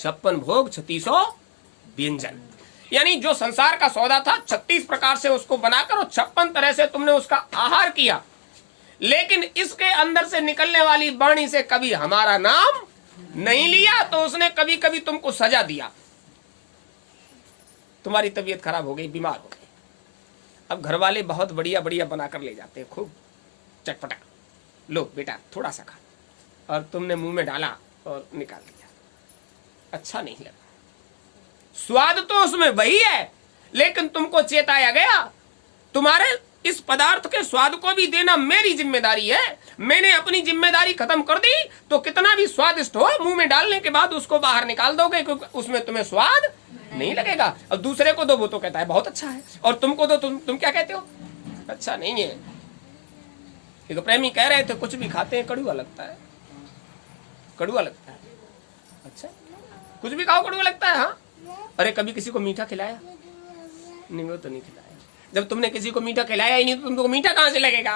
56 भोग 3600 व्यंजन। यानी जो संसार का सौदा था 36 प्रकार से उसको बनाकर और 56 तरह से तुमने उसका आहार किया, लेकिन इसके अंदर से निकलने वाली वाणी से कभी हमारा नाम नहीं लिया, तो उसने कभी कभी तुमको सजा दिया। तुम्हारी तबीयत खराब हो गई, बीमार हो गई, अब घर वाले बहुत बढ़िया बढ़िया बनाकर ले जाते हैं, खूब चटपटा, लो बेटा थोड़ा सा खा, और तुमने मुंह में डाला और निकाल दिया, अच्छा नहीं लगा। स्वाद तो उसमें वही है, लेकिन तुमको चेताया गया तुम्हारे इस पदार्थ के स्वाद को भी देना मेरी जिम्मेदारी है। मैंने अपनी जिम्मेदारी खत्म कर दी, तो कितना भी स्वादिष्ट हो मुंह में डालने के बाद उसको बाहर निकाल दोगे, क्योंकि उसमें तुम्हें स्वाद नहीं लगेगा। अब दूसरे को दो, वो तो कहता है बहुत अच्छा है, और तुमको दो, तुम क्या कहते हो, अच्छा नहीं है। एक प्रेमी कह रहे थे कुछ भी खाते हैं कड़वा लगता है, कड़वा लगता है। अच्छा, कुछ भी खाओ कड़वा लगता है। हाँ, अरे कभी किसी को मीठा खिलाया? नहीं, वो तो नहीं खिलाया। जब तुमने किसी को मीठा खिलाया ही नहीं, तो तुमको मीठा कहां से लगेगा?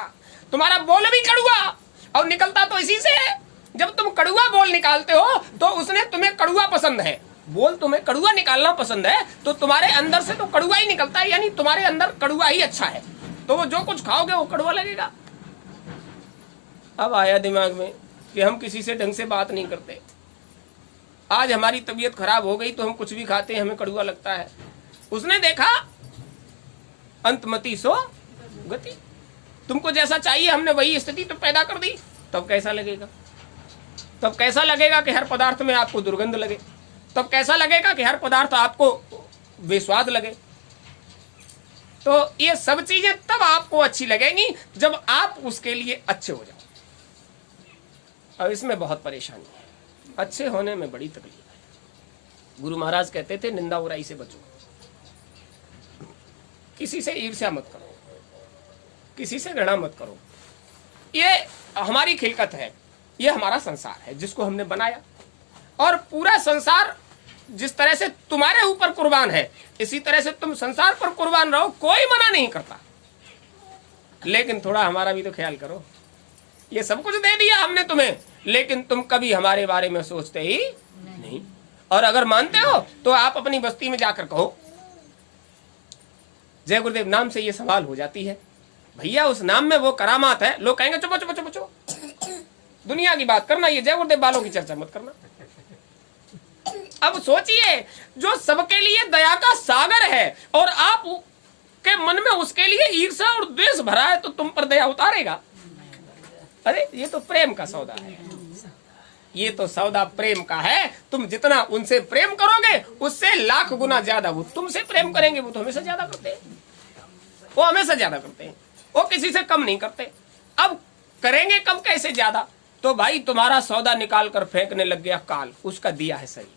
तुम्हारा बोल भी कड़वा, और निकलता तो इसी से है। जब तुम कड़वा बोल निकालते हो तो उसने तुम्हें कड़वा पसंद है, बोल तुम्हें कड़वा निकालना पसंद है, तो तुम्हारे अंदर से तो कड़वा ही निकलता है, यानी तुम्हारे अंदर कड़वा ही अच्छा है, तो वो जो कुछ खाओगे वो कड़वा लगेगा। अब आया दिमाग में कि हम किसी से ढंग से बात नहीं करते, आज हमारी तबीयत खराब हो गई तो हम कुछ भी खाते हैं हमें कड़वा लगता है। उसने देखा अंतमति सो गति, तुमको जैसा चाहिए हमने वही स्थिति तो पैदा कर दी, तब कैसा लगेगा? तब कैसा लगेगा कि हर पदार्थ में आपको दुर्गंध लगे, तब कैसा लगेगा कि हर पदार्थ आपको बेस्वाद लगे। तो ये सब चीजें तब आपको अच्छी लगेंगी जब आप उसके लिए अच्छे हो जाओ। अब इसमें बहुत परेशानी है, अच्छे होने में बड़ी तकलीफ है। गुरु महाराज कहते थे निंदा बुराई से बचो, किसी से ईर्ष्या मत करो, किसी से घृणा मत करो। ये हमारी खिलकत है, ये हमारा संसार है जिसको हमने बनाया, और पूरा संसार जिस तरह से तुम्हारे ऊपर कुर्बान है इसी तरह से तुम संसार पर कुर्बान रहो, कोई मना नहीं करता, लेकिन थोड़ा हमारा भी तो ख्याल करो। ये सब कुछ दे दिया हमने तुम्हें, लेकिन तुम कभी हमारे बारे में सोचते ही नहीं। और अगर मानते हो तो आप अपनी बस्ती में जाकर कहो जय गुरुदेव नाम से ये सवाल हो जाती है, भैया उस नाम में वो करामात है। लोग कहेंगे चुप चुप चुप चुप, दुनिया की बात करना, ये जय गुरुदेव बालों की चर्चा मत करना। अब सोचिए, जो सबके लिए दया का सागर है और आप के मन में उसके लिए ईर्ष्या और द्वेष भरा है, तो तुम पर दया उतारेगा? अरे ये तो प्रेम का सौदा है, ये तो सौदा प्रेम का है। तुम जितना उनसे प्रेम करोगे उससे लाख गुना ज्यादा वो तुमसे प्रेम करेंगे। वो तो हमेशा ज्यादा करते हैं, वो हमेशा ज्यादा करते हैं, वो किसी से कम नहीं करते। अब करेंगे कब, कैसे ज्यादा? तो भाई तुम्हारा सौदा निकाल कर फेंकने लग गया काल, उसका दिया है शरीर,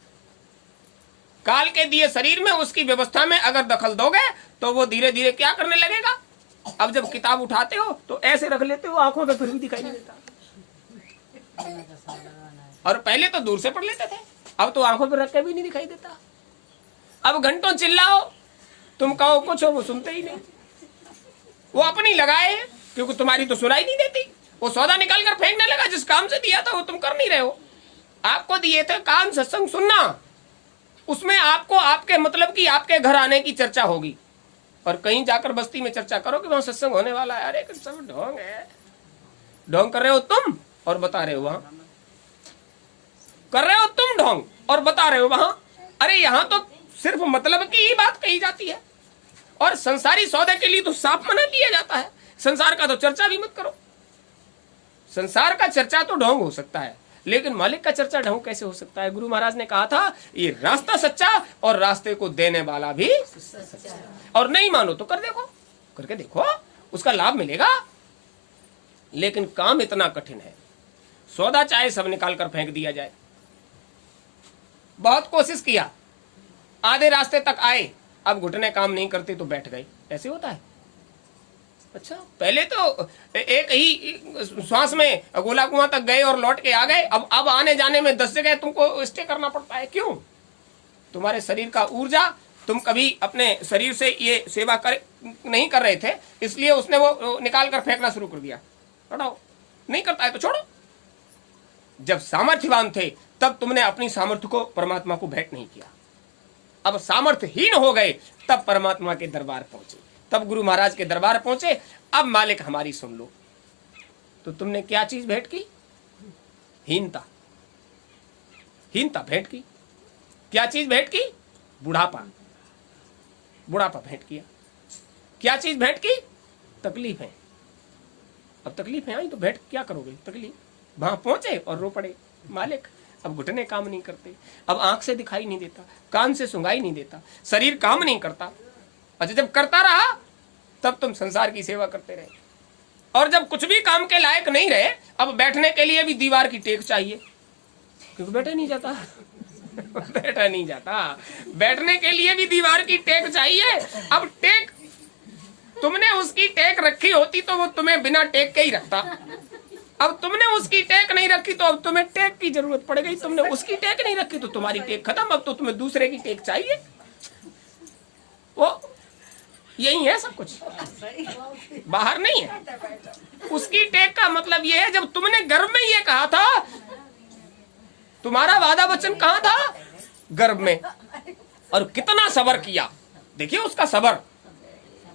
काल के दिए शरीर में उसकी व्यवस्था में अगर दखल दोगे तो वो धीरे धीरे क्या करने लगेगा। अब जब किताब उठाते हो तो ऐसे रख लेते हो आंखों पे, फिर भी दिखाई नहीं देता। और पहले तो दूर से पढ़ लेते थे, अब तो आंखों पे रख के भी नहीं दिखाई देता। अब घंटों चिल्लाओ, तुम कहो कुछ हो, वो सुनते ही नहीं, वो अपनी लगाए क्योंकि तुम्हारी तो सुनाई नहीं देती। वो सौदा निकाल कर फेंकने लगा, जिस काम से दिया था वो तुम कर नहीं रहे हो। आपको दिए थे कान सत्संग सुनना, उसमें आपको आपके मतलब की आपके घर आने की चर्चा होगी, और कहीं जाकर बस्ती में चर्चा करो कि वहां सत्संग होने वाला है। अरे सब ढोंग है, ढोंग कर रहे हो तुम और बता रहे हो वहां, कर रहे हो तुम ढोंग और बता रहे हो वहां। अरे यहां तो सिर्फ मतलब की ही बात कही जाती है, और संसारी सौदे के लिए तो साफ मना किया जाता है। संसार का तो चर्चा भी मत करो। संसार का चर्चा तो ढोंग हो सकता है, लेकिन मालिक का चर्चा ढोंग कैसे हो सकता है? गुरु महाराज ने कहा था ये रास्ता सच्चा और रास्ते को देने वाला भी सच्चा। और नहीं मानो तो कर देखो, करके देखो, उसका लाभ मिलेगा। लेकिन काम इतना कठिन है, सौदा चाहे सब निकाल कर फेंक दिया जाए। बहुत कोशिश किया, आधे रास्ते तक आए, अब घुटने काम नहीं करते तो बैठ गए, ऐसे होता है। अच्छा, पहले तो एक ही श्वास में गोला कुआं तक गए और लौट के आ गए, अब आने जाने में 10 जगह तुमको स्टे करना पड़ता है। क्यों? तुम्हारे शरीर का ऊर्जा, तुम कभी अपने शरीर से ये सेवा नहीं कर रहे थे, इसलिए उसने वो निकाल कर फेंकना शुरू कर दिया। हटाओ, नहीं करता है तो छोड़ो। जब सामर्थ्यवान थे तब तुमने अपनी सामर्थ्य को परमात्मा को भेंट नहीं किया। अब सामर्थ्यहीन हो गए, तब परमात्मा के दरबार पहुंचे, तब गुरु महाराज के दरबार पहुंचे। अब मालिक हमारी सुन लो। तो तुमने क्या चीज भेंट की? हीनता। हीनता भेंट की। क्या चीज भेंट की? बुढ़ापा। बुढ़ापा भेंट किया। क्या चीज भेंट की? तकलीफ है। अब तकलीफ है आई तो भेंट क्या करोगे? तकलीफ। वहां पहुंचे और रो पड़े, मालिक अब घुटने काम नहीं करते, अब आंख से दिखाई नहीं देता, कान से सुंगाई नहीं देता, शरीर काम नहीं करता। अच्छा, जब करता रहा तब तुम संसार की सेवा करते रहे, और जब कुछ भी काम के लायक नहीं रहे, अब बैठने के लिए भी दीवार की टेक चाहिए, क्योंकि बैठा नहीं जाता। बैठा नहीं जाता, बैठने के लिए भी दीवार की टेक चाहिए। अब टेक तुमने उसकी टेक रखी होती तो वो तुम्हें बिना टेक के ही रखता। अब तुमने उसकी टेक नहीं रखी तो अब तुम्हें टेक की जरूरत पड़ गई। तुमने उसकी टेक नहीं रखी तो तुम्हारी टेक खत्म, अब तो तुम्हें दूसरे की टेक चाहिए। वो यही है सब कुछ, बाहर नहीं है। उसकी टेक का मतलब ये है, जब तुमने गर्भ में ये कहा था, तुम्हारा वादा वचन कहाँ था? गर्भ में। और कितना सबर किया, देखिए उसका सबर।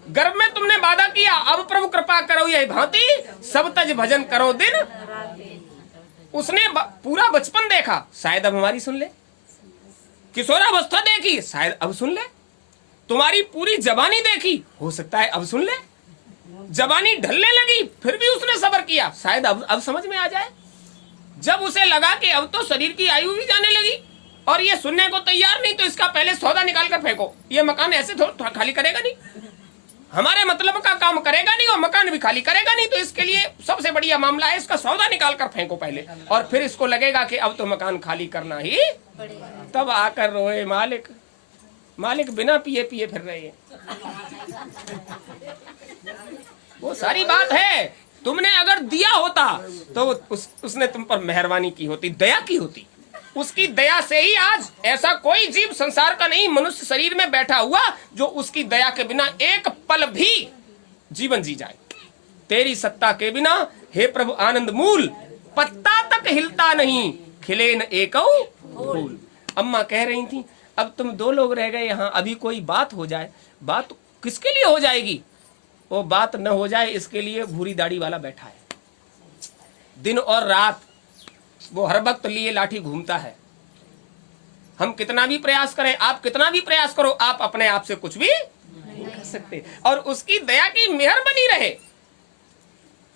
गर्भ में तुमने वादा किया, अब प्रभु कृपा करो यही भांति सब तज भजन करो दिन। उसने पूरा बचपन देखा, शायद अब हमारी सुन ले। किशोरावस्था देखी, शायद अब सुन ले। तुम्हारी पूरी जवानी देखी, हो सकता है अब सुन ले। जवानी ढलने लगी, फिर भी उसने सबर किया, शायद अब समझ में आ जाए। जब उसे लगा कि अब तो शरीर की आयु भी जाने लगी और ये सुनने को तैयार नहीं, तो इसका पहले सौदा निकाल कर फेंको। ये मकान ऐसे थोड़ा खाली करेगा नहीं, हमारे मतलब का काम करेगा नहीं और मकान भी खाली करेगा नहीं, तो इसके लिए सबसे बढ़िया मामला है इसका सौदा निकाल कर फेंको पहले, और फिर इसको लगेगा कि अब तो मकान खाली करना ही। तब आकर रोए, मालिक मालिक बिना पिए पिए फिर रहे हैं। वो सारी बात है, तुमने अगर दिया होता तो उसने तुम पर मेहरबानी की होती, दया की होती। उसकी दया से ही आज ऐसा कोई जीव संसार का नहीं मनुष्य शरीर में बैठा हुआ जो उसकी दया के बिना एक पल भी जीवन जी जाए। तेरी सत्ता के बिना हे प्रभु आनंद मूल, पत्ता तक हिलता नहीं, खिले न एकौ फूल। अम्मा कह रही थी, अब तुम दो लोग रह गए यहाँ, अभी कोई बात हो जाए। बात किसके लिए हो जाएगी? वो बात न हो जाए इसके लिए भूरी दाढ़ी वाला बैठा है। दिन और रात वो हर वक्त लिए लाठी घूमता है। हम कितना भी प्रयास करें, आप कितना भी प्रयास करो, आप अपने आप से कुछ भी नहीं कर सकते। और उसकी दया की मेहर बनी रहे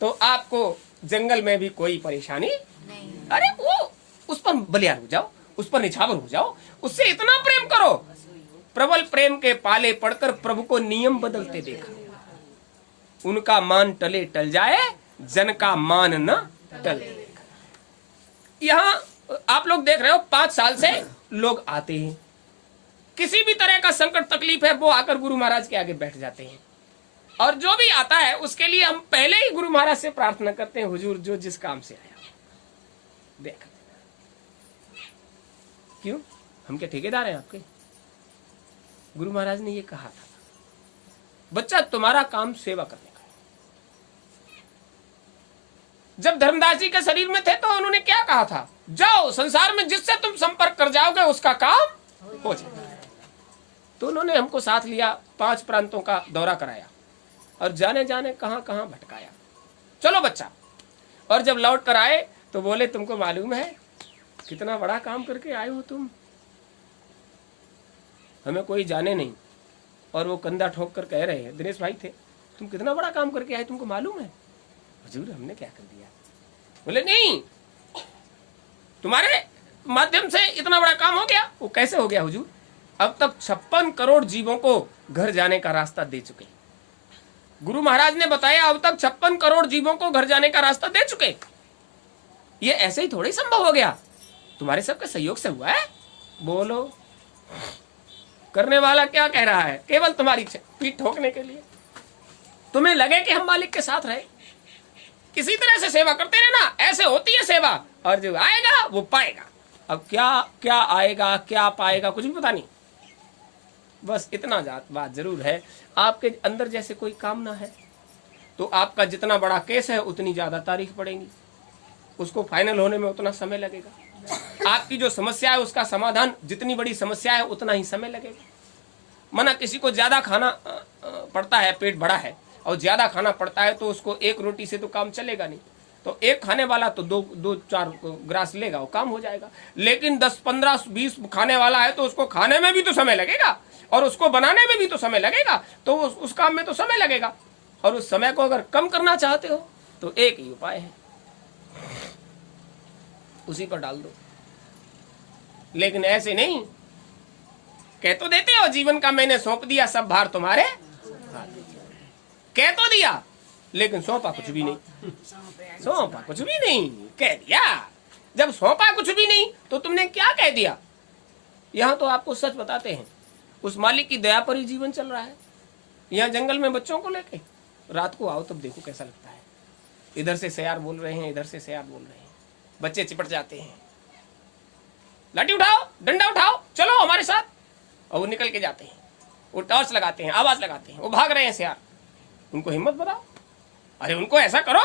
तो आपको जंगल में भी कोई परेशानी नहीं। अरे वो उस पर बलियार हो जाओ, उस पर निछावर हो जाओ, उससे इतना प्रेम करो। प्रबल प्रेम के पाले पड़कर प्रभु को नियम बदलते देखा। उनका मान टले टल जाए, जन का मान न टले। यहाँ आप लोग देख रहे हो 5 साल से लोग आते हैं, किसी भी तरह का संकट तकलीफ है वो आकर गुरु महाराज के आगे बैठ जाते हैं। और जो भी आता है उसके लिए हम पहले ही गुरु महाराज से प्रार्थना करते हैं, हुजूर जो जिस काम से आया देख। क्यों? हम क्या ठेकेदार हैं आपके? गुरु महाराज ने ये कहा था, बच्चा तुम्हारा काम सेवा करने का। जब धर्मदास जी के शरीर में थे तो उन्होंने क्या कहा था? जाओ संसार में जिससे तुम संपर्क कर जाओगे उसका काम हो जाएगा। तो उन्होंने हमको साथ लिया, 5 प्रांतों का दौरा कराया और जाने जाने कहां कहां भटकाया। चलो बच्चा। और जब लौट कर आए तो बोले, तुमको मालूम है कितना बड़ा काम करके आए हो तुम? हमें कोई जाने नहीं। और वो कंधा ठोक कर कह रहे हैं, दिनेश भाई थे, तुम कितना बड़ा काम करके आए, तुमको मालूम है? हुजूर हमने क्या कर दिया? बोले नहीं, तुम्हारे माध्यम से इतना बड़ा काम हो गया। वो कैसे हो गया हुजूर? अब तक 56 करोड़ जीवों को घर जाने का रास्ता दे चुके। गुरु महाराज ने बताया, अब तक 56 करोड़ जीवों को घर जाने का रास्ता दे चुके। ये ऐसे ही थोड़ी संभव हो गया, तुम्हारे सबके सहयोग से हुआ है। बोलो, करने वाला क्या कह रहा है? केवल तुम्हारी पीठ ठोकने के लिए। तुम्हें लगे कि हम मालिक के साथ रहे, किसी तरह से सेवा करते रहना, ऐसे होती है सेवा। और जो आएगा वो पाएगा। अब क्या क्या आएगा, क्या पाएगा, कुछ भी पता नहीं। बस इतना बात जरूर है, आपके अंदर जैसे कोई कामना है तो आपका जितना बड़ा केस है उतनी ज्यादा तारीख पड़ेगी, उसको फाइनल होने में उतना समय लगेगा। आपकी जो समस्या है उसका समाधान, जितनी बड़ी समस्या है उतना ही समय लगेगा। मना किसी को ज्यादा खाना पड़ता है, पेट बड़ा है और ज्यादा खाना पड़ता है तो उसको एक रोटी से तो काम चलेगा नहीं, तो एक खाने वाला तो दो चार ग्रास लेगा, वो काम हो जाएगा। लेकिन 10 15 20 खाने वाला है तो उसको खाने में भी तो समय लगेगा और उसको बनाने में भी तो समय लगेगा, तो उस काम में तो समय लगेगा। और उस समय को अगर कम करना चाहते हो तो एक ही उपाय है, उसी पर डाल दो। लेकिन ऐसे नहीं, कह तो देते हो जीवन का मैंने सौंप दिया सब भार तुम्हारे, कह तो दिया लेकिन सौंपा कुछ भी नहीं, सौंपा कुछ भी नहीं, कह दिया। जब सौंपा कुछ भी नहीं तो तुमने क्या कह दिया? यहां तो आपको सच बताते हैं, उस मालिक की दया पर ही जीवन चल रहा है। यहाँ जंगल में बच्चों को लेके रात को आओ तब देखो कैसा लगता है। इधर से सयार बोल रहे हैं, इधर से सयार बोल रहे हैं, बच्चे चिपट जाते हैं, लाठी उठाओ, डंडा उठाओ, चलो हमारे साथ, और वो निकल के जाते हैं, वो टॉर्च लगाते हैं, आवाज लगाते हैं, वो भाग रहे हैं सयार। उनको हिम्मत बताओ, अरे उनको ऐसा करो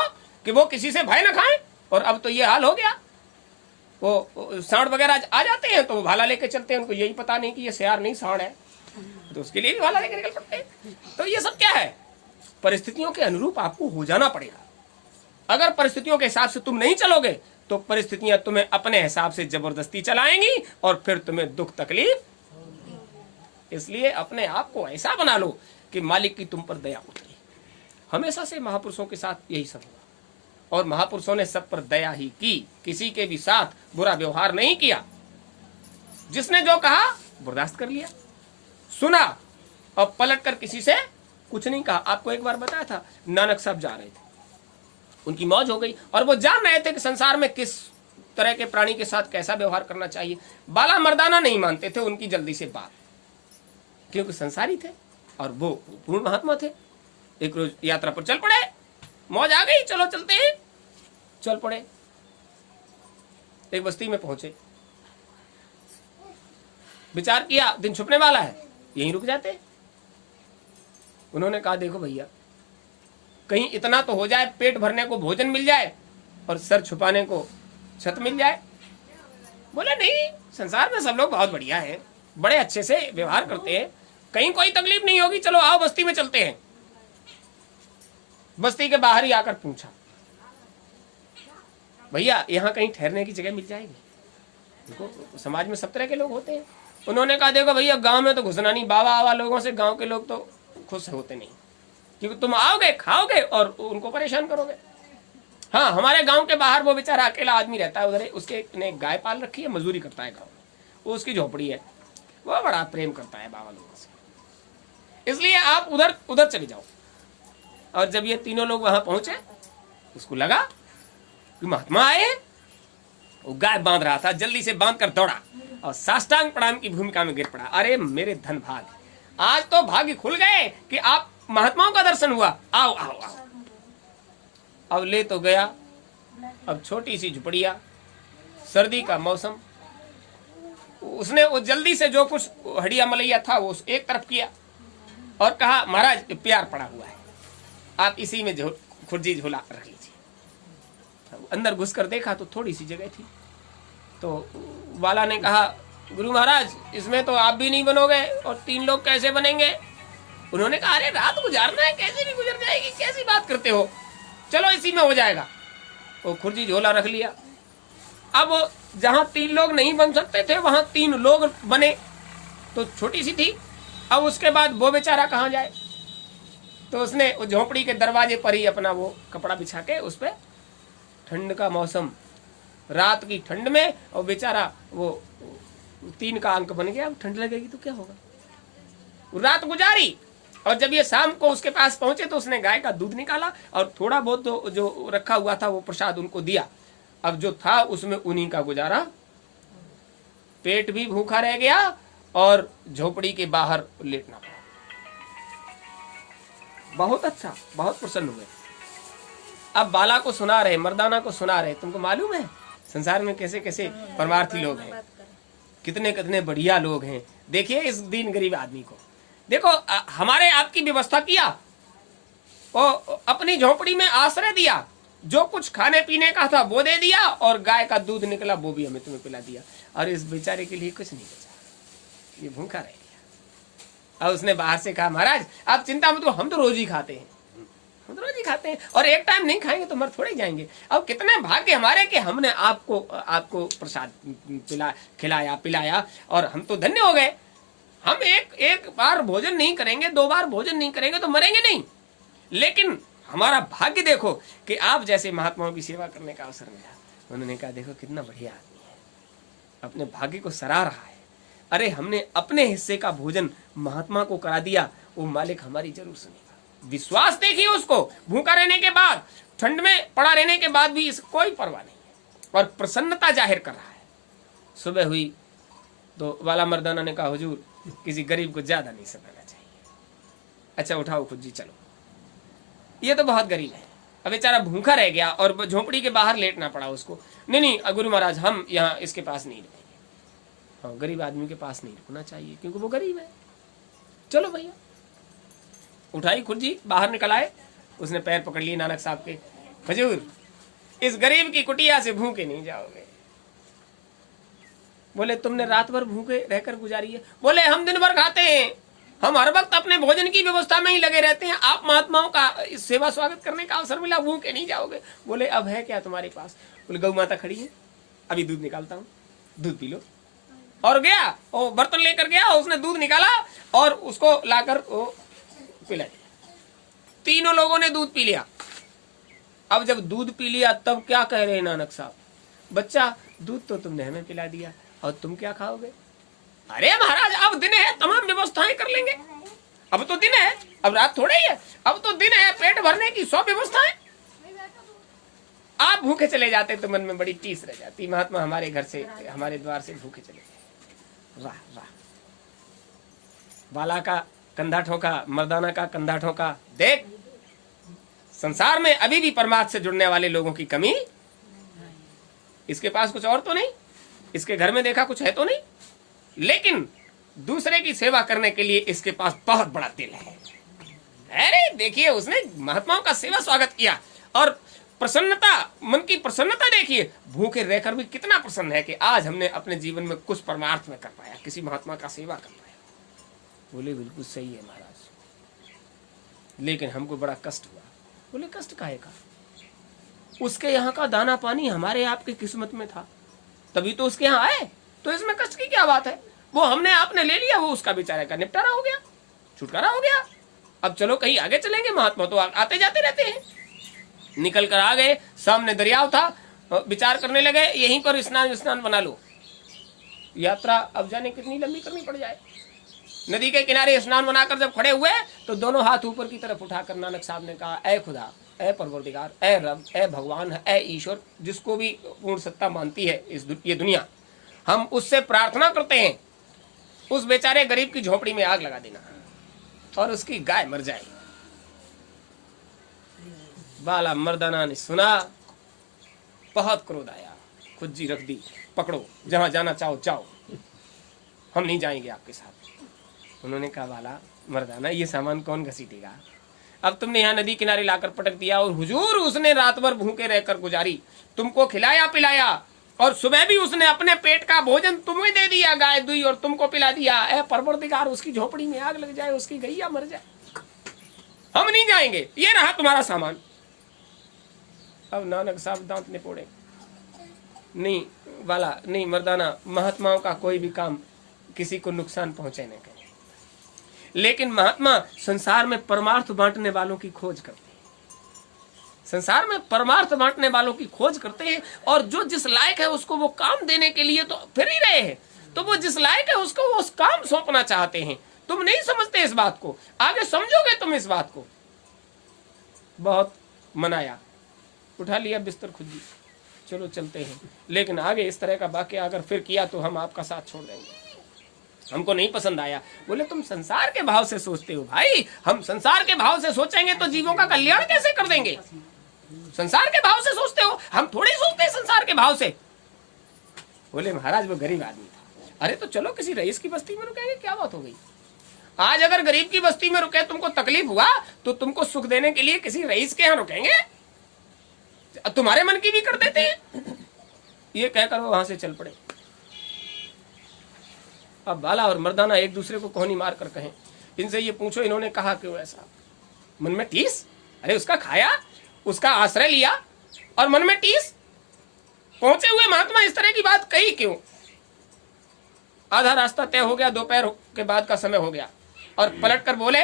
कि वो किसी से भय न खाएं। और अब तो ये हाल हो गया, वो सांड वगैरह आ जाते हैं तो वो भाला लेके चलते हैं, उनको यही पता नहीं कि ये सयार नहीं सांड है, तो उसके लिए भी भाला लेके निकल पड़ते हैं। तो ये सब क्या है? परिस्थितियों के अनुरूप आपको हो जाना पड़ेगा। अगर परिस्थितियों के हिसाब से तुम नहीं चलोगे तो परिस्थितियां तुम्हें अपने हिसाब से जबरदस्ती चलाएंगी और फिर तुम्हें दुख तकलीफ। इसलिए अपने आप को ऐसा बना लो कि मालिक की तुम पर दया उतरे। हमेशा से महापुरुषों के साथ यही सब हुआ और महापुरुषों ने सब पर दया ही की, किसी के भी साथ बुरा व्यवहार नहीं किया। जिसने जो कहा बर्दाश्त कर लिया, सुना और पलट कर किसी से कुछ नहीं कहा। आपको एक बार बताया था, नानक साहब जा रहे थे, उनकी मौज हो गई और वो जान रहे थे कि संसार में किस तरह के प्राणी के साथ कैसा व्यवहार करना चाहिए। बाला मर्दाना नहीं मानते थे उनकी जल्दी से बात, क्योंकि संसारी थे और वो पूर्ण महात्मा थे। एक रोज यात्रा पर चल पड़े, मौज आ गई, चलो चलते हैं, चल पड़े। एक बस्ती में पहुंचे, विचार किया दिन छुपने वाला है, यहीं रुक जाते। उन्होंने कहा देखो भैया, कहीं इतना तो हो जाए, पेट भरने को भोजन मिल जाए और सर छुपाने को छत मिल जाए। बोले नहीं, संसार में सब लोग बहुत बढ़िया हैं, बड़े अच्छे से व्यवहार करते हैं, कहीं कोई तकलीफ नहीं होगी, चलो आओ बस्ती में चलते हैं। बस्ती के बाहर ही आकर पूछा, भैया यहाँ कहीं ठहरने की जगह मिल जाएगी? उनको समाज में सब तरह के लोग होते हैं। उन्होंने कहा देखो भैया, गांव में तो घुसना नहीं, बाबा आवा लोगों से गांव के लोग तो खुश होते नहीं, क्योंकि तुम आओगे खाओगे और उनको परेशान करोगे। हाँ, हमारे गांव के बाहर वो बेचारा अकेला आदमी रहता है, उधर उसके ने गाय पाल रखी है, मजदूरी करता है गाँव में, वो उसकी झोपड़ी है, वो बड़ा प्रेम करता है बाबा लोगों से, इसलिए आप उधर उधर चले जाओ। और जब ये तीनों लोग वहां पहुंचे, उसको लगा कि महात्मा आए। वो गाय बांध रहा था, जल्दी से बांध कर दौड़ा और साष्टांग प्रणाम की भूमिका में गिर पड़ा। अरे मेरे धन भाग, आज तो भाग्य खुल गए कि आप महात्माओं का दर्शन हुआ, आओ आओ आओ। अब ले तो गया, अब छोटी सी झुपड़िया, सर्दी का मौसम, उसने वो जल्दी से जो कुछ हड़िया मलैया था वो एक तरफ किया और कहा महाराज प्यार पड़ा हुआ है, आप इसी में खुर्जी झोला रख लीजिए। अंदर घुसकर देखा तो थोड़ी सी जगह थी, तो वाला ने कहा गुरु महाराज इसमें तो आप भी नहीं बनोगे और 3 लोग कैसे बनेंगे? उन्होंने कहा अरे रात गुजारना है, कैसे भी गुजर जाएगी, कैसी बात करते हो, चलो इसी में हो जाएगा। वो खुर्जी झोला रख लिया। अब जहां 3 लोग नहीं बन सकते थे वहां 3 लोग बने, तो छोटी सी थी। अब उसके बाद वो बेचारा कहाँ जाए, तो उसने वो झोपड़ी के दरवाजे पर ही अपना वो कपड़ा बिछा के उस पर, ठंड का मौसम, रात की ठंड में, और बेचारा वो 3 का अंक बन गया। अब ठंड लगेगी तो क्या होगा, रात गुजारी। और जब ये शाम को उसके पास पहुंचे तो उसने गाय का दूध निकाला और थोड़ा बहुत जो रखा हुआ था वो प्रसाद उनको दिया। अब जो था उसमें उन्हीं का गुजारा, पेट भी भूखा रह गया और झोपड़ी के बाहर लेटना पड़ा। बहुत अच्छा, बहुत प्रसन्न हुए। अब बाला को सुना रहे, मर्दाना को सुना रहे, तुमको मालूम है संसार में कैसे कैसे परमार्थी लोग हैं, कितने कितने बढ़िया लोग हैं। देखिए इस दीन गरीब आदमी को देखो, हमारे आपकी व्यवस्था किया, वो अपनी झोपड़ी में आश्रय दिया जो कुछ खाने पीने का था वो दे दिया, और गाय का दूध निकला वो भी हमें तुम्हें पिला दिया, और इस बेचारे के लिए कुछ नहीं बचा, ये भूखा रह गया। और उसने बाहर से कहा, महाराज आप चिंता मत करो, हम तो रोज ही खाते हैं, हम तो रोज ही खाते हैं, और एक टाइम नहीं खाएंगे तो मर थोड़े ही जाएंगे। अब कितने भाग्य हमारे कि हमने आपको प्रसाद खिलाया पिलाया, और हम तो धन्य हो गए। हम एक बार भोजन नहीं करेंगे, 2 बार भोजन नहीं करेंगे तो मरेंगे नहीं, लेकिन हमारा भाग्य देखो कि आप जैसे महात्माओं की सेवा करने का अवसर मिला। उन्होंने कहा, देखो कितना बढ़िया आदमी है, अपने भाग्य को सराह रहा है। अरे हमने अपने हिस्से का भोजन महात्मा को करा दिया, वो मालिक हमारी जरूर सुनेगा। विश्वास देखिए उसको, भूखा रहने के बाद, ठंड में पड़ा रहने के बाद भी इसको कोई परवाह नहीं है, और प्रसन्नता जाहिर कर रहा है। सुबह हुई तो वाला मर्दाना ने कहा, हुजूर किसी गरीब को ज्यादा नहीं सताना चाहिए। अच्छा उठाओ खुद जी चलो, ये तो बहुत गरीब है, अब बेचारा भूखा रह गया और झोपड़ी के बाहर लेटना पड़ा उसको। नहीं गुरु महाराज, हम यहाँ इसके पास नहीं रुकेंगे। हाँ, गरीब आदमी के पास नहीं रुकना चाहिए क्योंकि वो गरीब है। चलो भैया, उठाई खुर्जी, बाहर निकल आए। उसने पैर पकड़ लिए नानक साहब के, हुजूर इस गरीब की कुटिया से भूखे नहीं जाओगे। बोले तुमने रात भर भूखे रहकर गुजारी है? बोले हम दिन भर खाते हैं, हम हर वक्त अपने भोजन की व्यवस्था में ही लगे रहते हैं, आप महात्माओं का सेवा स्वागत करने का अवसर मिला, भूखे नहीं जाओगे। बोले अब है क्या तुम्हारे पास? बोले गौ माता खड़ी है, अभी दूध निकालता हूँ, दूध पी लो। और गया, वो बर्तन लेकर गया, उसने दूध निकाला और उसको लाकर वो पिला दिया। तीनों लोगों ने दूध पी लिया। अब जब दूध पी लिया तब क्या कह रहे नानक साहब, बच्चा दूध तो तुमने हमें पिला दिया और तुम क्या खाओगे? अरे महाराज अब दिन है, तमाम व्यवस्थाएं कर लेंगे, अब तो दिन है, अब रात थोड़े ही है, अब तो दिन है, पेट भरने की 100 व्यवस्थाएं। आप भूखे चले जाते तो मन में बड़ी टीस रह जाती, महात्मा हमारे घर से, हमारे द्वार से भूखे चले गए। वाह वाह, बाला का कंधा ठोका, मर्दाना का कंधा ठोका। देख संसार में अभी भी परमात्मा से जुड़ने वाले लोगों की कमी, इसके पास कुछ और तो नहीं, इसके घर में देखा कुछ है तो नहीं, लेकिन दूसरे की सेवा करने के लिए इसके पास बहुत बड़ा दिल है। अरे देखिए उसने महात्माओं का सेवा स्वागत किया, और प्रसन्नता, मन की प्रसन्नता देखिए, भूखे रहकर भी कितना प्रसन्न है कि आज हमने अपने जीवन में कुछ परमार्थ में कर पाया, किसी महात्मा का सेवा कर पाया। बोले बिल्कुल सही है महाराज, लेकिन हमको बड़ा कष्ट हुआ। बोले कष्ट काहे का? उसके यहाँ का दाना पानी हमारे आपकी किस्मत में था, तभी तो उसके यहाँ आए, तो इसमें कष्ट की क्या बात है? वो हमने आपने ले लिया, वो उसका बेचारे का निपटारा हो गया, छुटकारा हो गया। अब चलो कहीं आगे चलेंगे, महात्मा तो आते जाते रहते हैं। निकल कर आ गए, सामने दरियाव था, विचार करने लगे यहीं पर स्नान बना लो। यात्रा अब जाने कितनी लंबी करनी पड़ जाए। नदी के किनारे स्नान बनाकर जब खड़े हुए तो दोनों हाथ ऊपर की तरफ उठाकर नानक साहब ने कहा, ऐ खुदा, ऐ परवरदिगार, ऐ रब, ऐ भगवान, ऐ ईश्वर, जिसको भी पूर्ण सत्ता मानती है ये दुनिया, हम उससे प्रार्थना करते हैं उस बेचारे गरीब की झोपड़ी में आग लगा देना और उसकी गाय मर जाए। बाला मर्दाना ने सुना, बहुत क्रोध आया, खुज्जी रख दी, पकड़ो, जहां जाना चाहो जाओ, हम नहीं जाएंगे आपके साथ। उन्होंने कहा, बाला मर्दाना ये सामान कौन घसीटेगा? अब तुमने यहाँ नदी किनारे लाकर पटक दिया, और हुजूर उसने रात भर भूखे रहकर गुजारी, तुमको खिलाया पिलाया, और सुबह भी उसने अपने पेट का भोजन तुम्हें दे दिया, गाय दुई, और तुमको पिला दिया। ऐ परवरदिगार, उसकी झोपड़ी में आग लग जाए, उसकी गैया मर जाए, हम नहीं जाएंगे, ये रहा तुम्हारा सामान। अब नानक साहब दांत निपोड़े, नहीं वाला, नहीं मर्दाना, महात्माओं का कोई भी काम किसी को नुकसान पहुंचे नहीं करे, लेकिन महात्मा संसार में परमार्थ बांटने वालों की खोज करते हैं, संसार में परमार्थ बांटने वालों की खोज करते हैं, और जो जिस लायक है उसको वो काम देने के लिए तो फिर ही रहे हैं, तो वो जिस लायक है उसको वो उस काम सौंपना चाहते हैं। तुम नहीं समझते इस बात को, आगे समझोगे तुम इस बात को। बहुत मनाया, उठा लिया बिस्तर खुद ही, चलो चलते हैं, लेकिन आगे इस तरह का वाकया अगर फिर किया तो हम आपका साथ छोड़ देंगे, हमको नहीं पसंद आया। बोले तुम संसार के भाव से सोचते हो भाई, हम संसार के भाव से सोचेंगे तो जीवों का कल्याण कैसे कर देंगे? संसार के भाव से सोचते हो, हम थोड़ी सोचते हैं संसार के भाव से। बोले महाराज वो गरीब आदमी था। अरे तो चलो किसी रईस की बस्ती में रुकेंगे, क्या बात हो गई? आज अगर गरीब की बस्ती में रुके, तुमको तकलीफ हुआ तो तुमको सुख देने के लिए किसी रईस के यहाँ रुकेंगे? तुम्हारे मन की भी कर देते हैं। ये कहकर वो वहां से चल पड़े। अब बाला और मर्दाना एक दूसरे को कोहनी मार कर कहें, इनसे ये पूछो इन्होंने कहा क्यों ऐसा? मन में टीस? अरे उसका खाया, उसका आश्रय लिया और मन में टीस? पहुंचे हुए महात्मा इस तरह की बात कही क्यों? आधा रास्ता तय हो गया, दोपहर के बाद का समय हो गया और पलट कर बोले,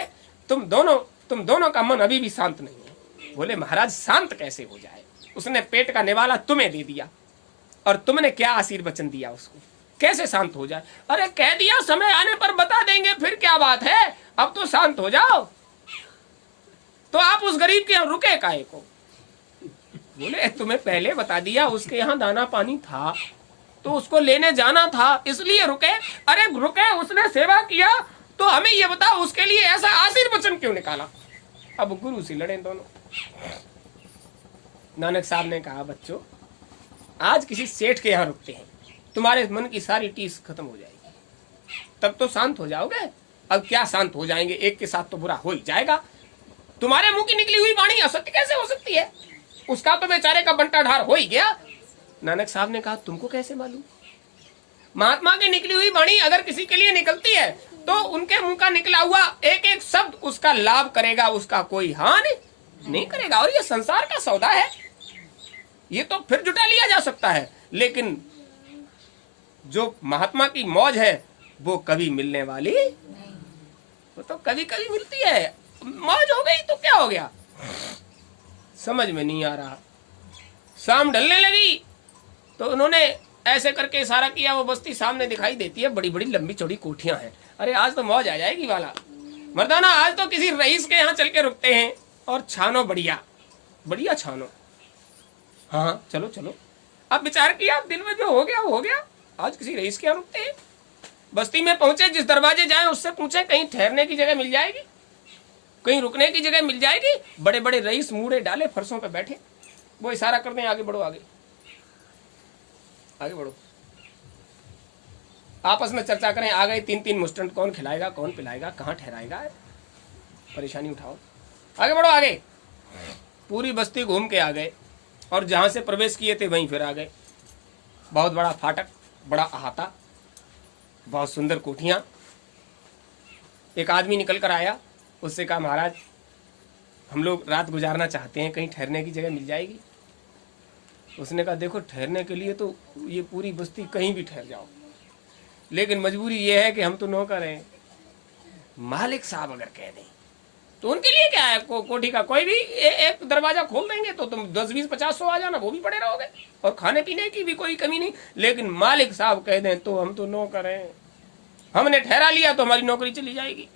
तुम दोनों का मन अभी भी शांत नहीं है। बोले महाराज शांत कैसे हो जाए? उसने पेट का निवाला तुम्हें दे दिया और तुमने क्या आशीर्वचन दिया उसको, कैसे शांत हो जाए? अरे कह दिया समय आने पर बता देंगे, फिर क्या बात है, अब तो शांत हो जाओ। तो आप उस गरीब के यहाँ रुके काहे को? बोले तुम्हें पहले बता दिया, उसके यहाँ दाना पानी था तो उसको लेने जाना था इसलिए रुके। अरे रुके, उसने सेवा किया तो हमें ये बताओ उसके लिए ऐसा आशीर्वचन क्यों निकाला? अब गुरु से लड़े दोनों। नानक साहब ने कहा, बच्चों आज किसी सेठ के यहाँ रुकते हैं, तुम्हारे मन की सारी टीस खत्म हो जाएगी, तब तो शांत हो जाओगे। अब क्या शांत हो जाएंगे, एक के साथ तो बुरा हो ही जाएगा। तुम्हारे मुंह की निकली हुई वाणी असत्य कैसे हो सकती है? उसका तो बेचारे का बंटा ढार हो ही गया। नानक साहब ने कहा, तुमको कैसे मालूम? महात्मा की निकली हुई वाणी अगर किसी के लिए निकलती है तो उनके मुंह का निकला हुआ एक एक शब्द उसका लाभ करेगा, उसका कोई हानि नहीं करेगा। और ये संसार का सौदा है, ये तो फिर जुटा लिया जा सकता है, लेकिन जो महात्मा की मौज है वो कभी मिलने वाली नहीं। वो तो कभी कभी मिलती है, मौज हो गई तो क्या हो गया, समझ में नहीं आ रहा। शाम ढलने लगी तो उन्होंने ऐसे करके इशारा किया, वो बस्ती सामने दिखाई देती है, बड़ी बड़ी लंबी चौड़ी कोठियां हैं। अरे आज तो मौज आ जाएगी वाला मर्दाना, आज तो किसी रईस के यहाँ चल के रुकते हैं और छानो बढ़िया बढ़िया छानो। हाँ चलो चलो। अब विचार किया, दिन में जो हो गया वो हो गया, आज किसी रईस के यहाँ रुकते हैं। बस्ती में पहुंचे, जिस दरवाजे जाए उससे पूछे कहीं ठहरने की जगह मिल जाएगी, कहीं रुकने की जगह मिल जाएगी। बड़े बड़े रईस मूड़े डाले फर्शों पे बैठे, वो इशारा करते हैं, आगे बढ़ो, आगे आगे बढ़ो। आपस में चर्चा करें, आ गए 3-3 मुस्टंड, कौन खिलाएगा कौन पिलाएगा कहाँ ठहराएगा, परेशानी उठाओ, आगे बढ़ो आगे। पूरी बस्ती घूम के आ गए और जहां से प्रवेश किए थे वहीं फिर आ गए। बहुत बड़ा फाटक, बड़ा अहाता, बहुत सुंदर कोठियां। एक आदमी निकल कर आया, उससे कहा, महाराज हम लोग रात गुजारना चाहते हैं, कहीं ठहरने की जगह मिल जाएगी? उसने कहा, देखो ठहरने के लिए तो ये पूरी बस्ती कहीं भी ठहर जाओ, लेकिन मजबूरी ये है कि हम तो नौकर हैं। मालिक साहब अगर कह दें तो उनके लिए क्या है, कोठी का कोई भी एक दरवाजा खोल देंगे तो तुम 10-20-50-100 आ जाना, वो भी पड़े रहोगे और खाने पीने की भी कोई कमी नहीं। लेकिन मालिक साहब कह दें तो हम तो नौकर हैं, हमने ठहरा लिया तो हमारी नौकरी चली जाएगी।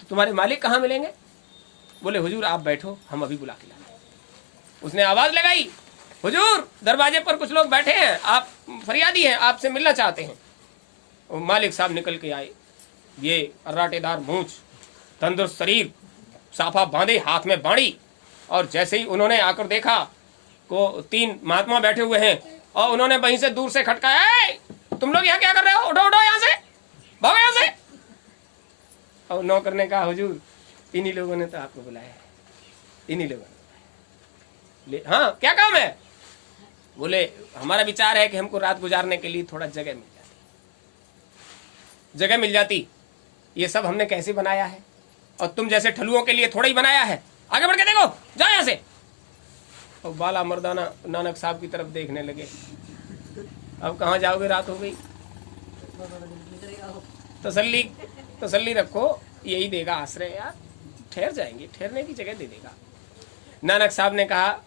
तो तुम्हारे मालिक कहाँ मिलेंगे? बोले हुजूर आप बैठो, हम अभी बुला के लाए। उसने आवाज लगाई, हुजूर दरवाजे पर कुछ लोग बैठे हैं, आप फरियादी हैं, आपसे मिलना चाहते हैं। और मालिक साहब निकल के आए, ये अर्राटेदार मूंछ, तंदुरुस्त शरीर, साफा बांधे, हाथ में बाणी, और जैसे ही उन्होंने आकर देखा को 3 महात्मा बैठे हुए हैं और उन्होंने वहीं से दूर से खटकाया, तुम लोग यहाँ क्या कर रहे हो, उठो उठो यहाँ से, भागो यहाँ से। और नौकर ने कहा, हुजूर इन्हीं लोगों ने तो आपको बुलाया है, इन्हीं लोगों ने। हाँ क्या काम है? बोले हमारा विचार है कि हमको रात गुजारने के लिए थोड़ा जगह मिल जाती, जगह मिल जाती। ये सब हमने कैसे बनाया है, और तुम जैसे ठलुओं के लिए थोड़ा ही बनाया है, आगे बढ़ के देखो, जाओ यहाँ से। और बाला मर्दाना नानक साहब की तरफ देखने लगे, अब कहाँ जाओगे, रात हो गई, तसल्ली रखो, यही देगा आश्रय यार, ठहर जाएंगे, ठहरने की जगह दे देगा। नानक साहब ने कहा,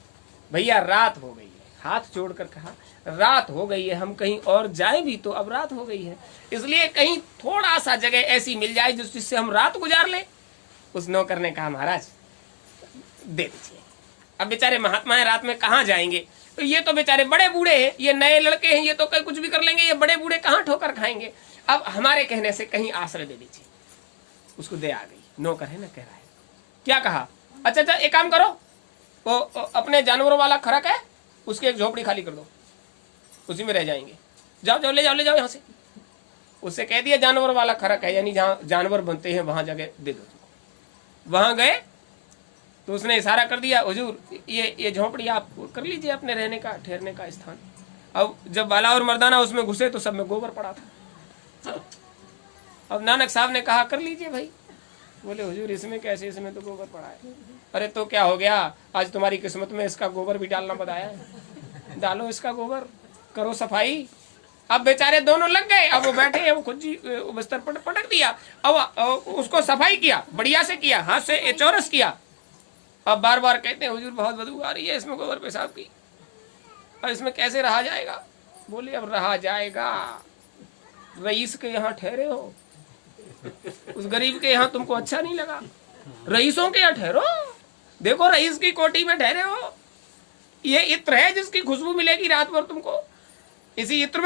भैया रात हो गई है, हाथ जोड़कर कहा, रात हो गई है, हम कहीं और जाए भी तो अब रात हो गई है, इसलिए कहीं थोड़ा सा जगह ऐसी मिल जाए जिससे हम रात गुजार लें। उस नौकर ने कहा, महाराज दे दीजिए, अब बेचारे महात्मा है, रात में कहाँ जाएंगे, तो ये तो बेचारे बड़े बूढ़े हैं, ये नए लड़के हैं, ये तो कहीं कुछ भी कर लेंगे, ये बड़े बूढ़े कहाँ ठोकर खाएंगे, अब हमारे कहने से कहीं आश्रय दे दीजिए। उसको दे आ गई, नौकर है ना, कह रहा है क्या कहा, अच्छा अच्छा एक काम करो, वो अपने जानवरों वाला खरक है, उसकी एक झोपड़ी खाली कर दो, उसी में रह जाएंगे, जाओ जाओ ले जाओ यहाँ से। उससे कह दिया जानवर वाला खरक है, यानी जहाँ जानवर बनते हैं वहां जगह दे दो। वहां गए तो उसने इशारा कर दिया, हुजूर ये झोंपड़ी आप कर लीजिए अपने रहने का ठहरने का स्थान। अब जब बाला और मर्दाना उसमें घुसे तो सब में गोबर पड़ा था। अब नानक साहब ने कहा कर लीजिए भाई। बोले हुजूर इसमें कैसे, इसमें तो गोबर पड़ा है। अरे तो क्या हो गया, आज तुम्हारी किस्मत में इसका गोबर भी डालना बताया है, डालो इसका गोबर, करो सफाई। अब बेचारे दोनों लग गए। अब वो बैठे, वो खुद जी बिस्तर पर पटक दिया। अब उसको सफाई किया, बढ़िया से किया, हाथ से चौरस किया। अब बार बार कहते हैं हुजूर बहुत बदबू आ रही है इसमें गोबर पेशाब की, और इसमें कैसे रहा जाएगा। बोले अब रहा जाएगा, रईस के यहाँ ठहरे हो, उस गरीब के यहाँ तुमको अच्छा नहीं लगा, रईसों के यहाँ ठहरो। देखो रईस की कोठी में ठहरे हो, ये इत्र है जिसकी खुशबू मिलेगी रात भर तुमको, इसी इत्र में